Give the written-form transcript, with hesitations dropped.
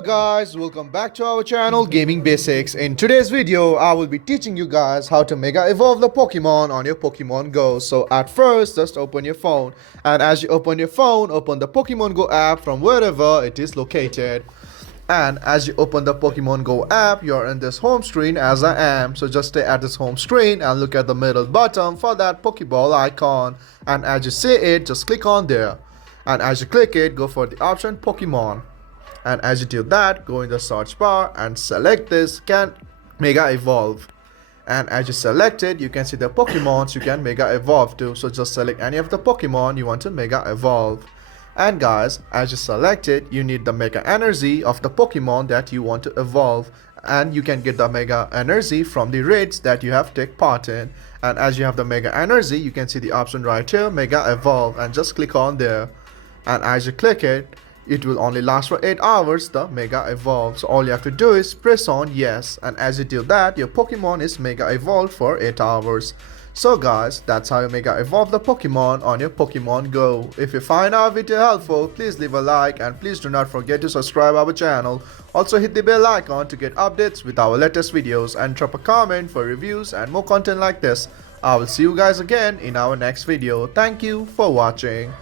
Hello guys, welcome back to our channel Gaming Basics. In today's video, I will be teaching you guys how to mega evolve the Pokemon on your Pokemon Go. So at first, just open your phone, and as you open your phone, open the Pokemon Go app from wherever it is located. And as you open the Pokemon Go app, you're in this home screen as I am. So just stay at this home screen and look at the middle button for that Pokeball icon. And as you see it, just click on there. And as you click it, go for the option Pokemon. And as you do that, go in the search bar and select this can mega evolve. And as you select it, you can see the Pokemons you can mega evolve to. So just select any of the Pokemon you want to mega evolve. And guys, as you select it, you need the mega energy of the Pokemon that you want to evolve. And you can get the mega energy from the raids that you have take part in. And as you have the mega energy, you can see the option right here, mega evolve, and just click on there. And as you click it, it will only last for 8 hours, the mega evolve. So all you have to do is press on yes, and as you do that, your Pokemon is mega evolved for 8 hours. So guys, that's how you mega evolve the Pokemon on your Pokemon Go. If you find our video helpful, please leave a like and please do not forget to subscribe our channel. Also hit the bell icon to get updates with our latest videos and drop a comment for reviews and more content like this. I will see you guys again in our next video. Thank you for watching.